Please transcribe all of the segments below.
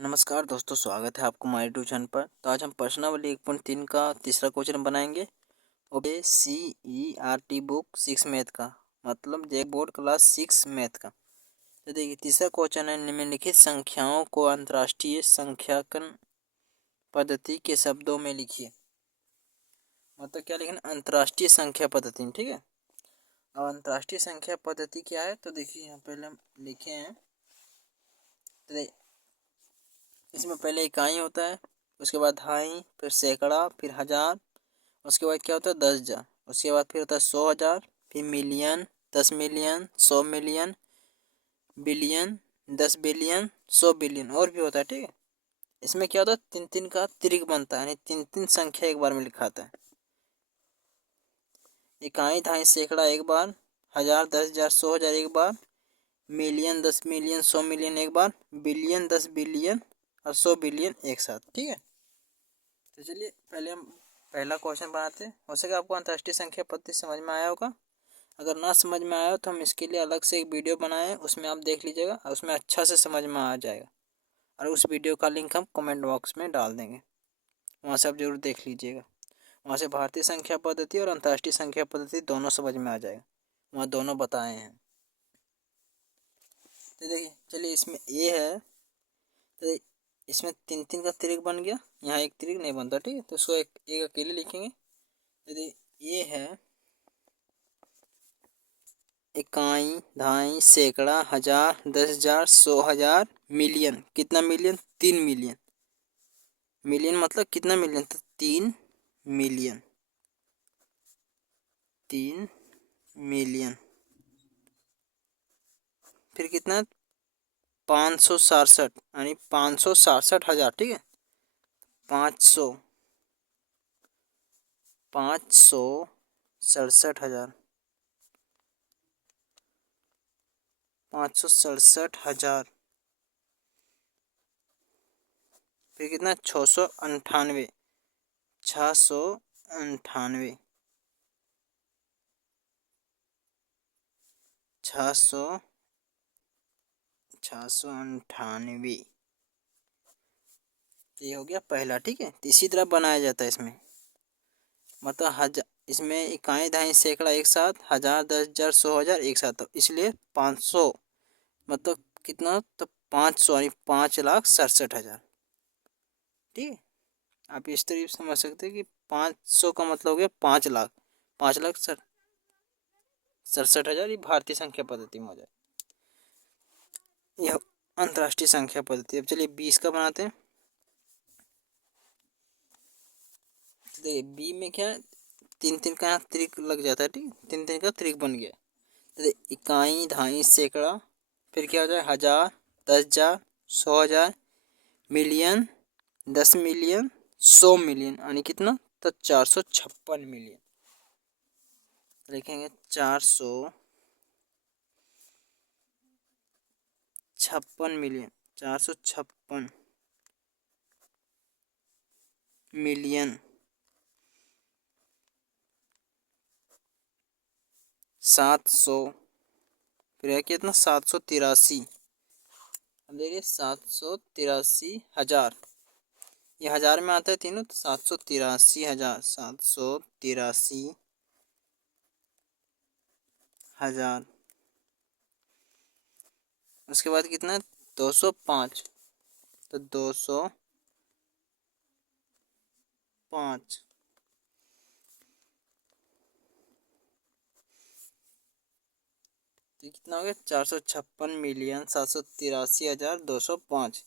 नमस्कार दोस्तों, स्वागत है आपको हमारे यूट्यूब चैनल पर। तो आज हम प्रश्नावली 1.3 का तीसरा क्वेश्चन बनाएंगे और ये CERT बुक 6 मैथ का, मतलब जे बोर्ड क्लास 6 मैथ का। तो देखिए तीसरा क्वेश्चन है, निम्नलिखित संख्याओं को अंतर्राष्ट्रीय संख्याकन पद्धति के शब्दों में लिखिए। मतलब क्या लिखना, अंतर्राष्ट्रीय संख्या पद्धति में। ठीक है, अब अंतर्राष्ट्रीय संख्या पद्धति क्या है तो देखिए यहाँ पहले हम लिखे हैं। तो इसमें पहले इकाई होता है, उसके बाद दहाई, फिर सैकड़ा, फिर हजार, उसके बाद क्या होता है 10,000, उसके बाद फिर होता है 100,000, फिर million, 10 million, 100 million, billion, 10 billion, 100 billion और भी होता है। ठीक है, इसमें क्या होता है तीन तीन का त्रिक बनता है, यानी तीन तीन संख्या एक बार में लिखाता है। इकाई, दहाई, सैकड़ा एक बार, हजार, 10,000, 100,000 एक बार, मिलियन, 10 मिलियन, 100 मिलियन एक बार, बिलियन, 10 बिलियन और 100 बिलियन एक साथ। ठीक है, तो चलिए पहले हम पहला क्वेश्चन बनाते हैं। हो सके आपको अंतर्राष्ट्रीय संख्या पद्धति समझ में आया होगा। अगर ना समझ में आया हो तो हम इसके लिए अलग से एक वीडियो बनाए हैं, उसमें आप देख लीजिएगा और उसमें अच्छा से समझ में आ जाएगा। और उस वीडियो का लिंक हम कमेंट बॉक्स में डाल देंगे, वहाँ से आप जरूर देख लीजिएगा। वहाँ से भारतीय संख्या पद्धति और अंतर्राष्ट्रीय संख्या पद्धति दोनों समझ में आ जाएगा, वहाँ दोनों बताए हैं। तो देखिए चलिए इसमें ए है, तो इसमें तीन तीन का त्रिक बन गया, यहाँ एक त्रिक नहीं बनता। ठीक है, तो उसको एक अकेले लिखेंगे। यदि ये है इकाई, दहाई, सैकड़ा, हजार, 10,000, 100,000, मिलियन। कितना मिलियन, 3 मिलियन। मिलियन मतलब कितना मिलियन, तो 3 मिलियन, 3 मिलियन। फिर कितना, 567, यानी 567,000। ठीक है, 500, 567,000, 567,000। फिर कितना, 698, 698, 698। ये हो गया पहला। ठीक है, तो इसी तरह बनाया जाता है इसमें, मतलब हजार, इसमें इकाई, दहाई, सैकड़ा एक साथ, हजार, 10,000, 100,000 एक साथ, तो इसलिए 500, मतलब कितना, तो 500 यानी 5,67,000। ठीक है, आप इस तरीके से समझ सकते हैं कि 500 का मतलब हो गया 5 लाख, 5,67,000 ये भारतीय संख्या पद्धति में हो जाए। यह अंतर्राष्ट्रीय संख्या पद्धति। अब चलिए 20 का बनाते हैं। देखिए बी में क्या है, तीन तीन का यहाँ त्रिक लग जाता है। ठीक, तीन तीन का त्रिक बन गया। तो इकाई, दहाई, सैकड़ा, फिर क्या हो जाए हजार, 10,000, 100,000, मिलियन, 10 मिलियन, 100 मिलियन, यानी कितना, तो 456 मिलियन। लिखेंगे 456 मिलियन, 456 मिलियन। 700, फिर है कितना, 783। अब देखिए 783,000, ये हजार में आता है तीनों, तो 783,000, 783,000। उसके बाद कितना है, 205, तो 205। तो कितना हो गया, 456,000,783,205।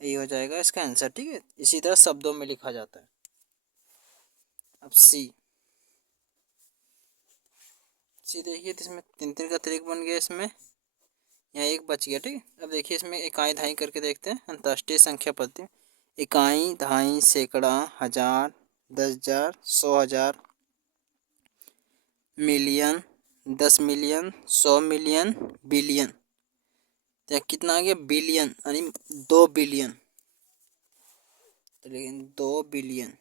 यही हो जाएगा इसका आंसर। ठीक है, इसी तरह शब्दों में लिखा जाता है। अब सी देखिए, तो इसमें तीन तीन का तरीक बन गया, इसमें यहाँ एक बच गया। ठीक है, अब देखिए इसमें इकाई, दहाई करके देखते हैं अंतर्राष्ट्रीय संख्या पद्धति। इकाई, दहाई, सैकड़ा, हजार, 10,000, 100,000, मिलियन, 10 मिलियन, 100 मिलियन, बिलियन। तो कितना आ गया, बिलियन, यानी 2 बिलियन। तो लेकिन 2 बिलियन,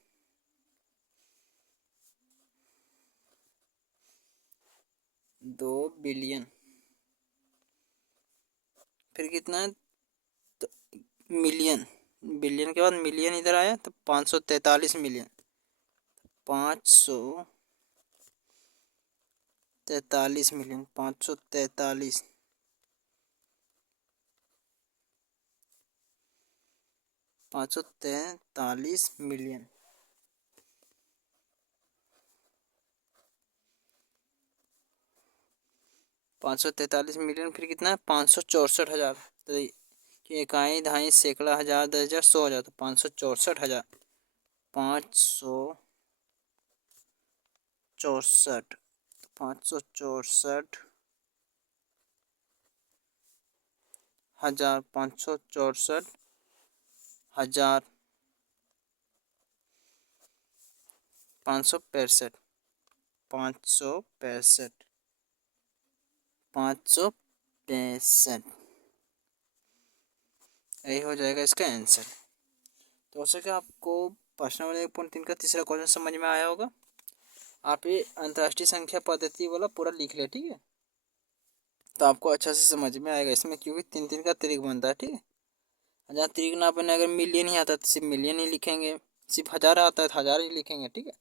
2 बिलियन। फिर कितना है, तो मिलियन, बिलियन के बाद मिलियन इधर आया तो 543 मिलियन, 543 मिलियन, 543, 543 मिलियन, 543 मिलियन, फिर कितना है 564,000। तो इकाई, दहाई, सैकड़ा, हजार, 10,000, 100,000, तो 564,000, 564, 564,000, 564,000, 565, 565, 565, यही हो जाएगा इसका आंसर। तो हो सके आपको प्रश्न वाले 1.3 का तीसरा क्वेश्चन समझ में आया होगा। आप ये अंतर्राष्ट्रीय संख्या पद्धति वाला पूरा लिख ले, ठीक है, तो आपको अच्छा से समझ में आएगा इसमें, क्योंकि 3 3 का त्रिक बनता है, ठीक है। जहाँ त्रिक ना बने, अगर मिलियन ही आता है तो सिर्फ मिलियन ही लिखेंगे, सिर्फ हज़ार आता है तो हज़ार ही लिखेंगे, ठीक है।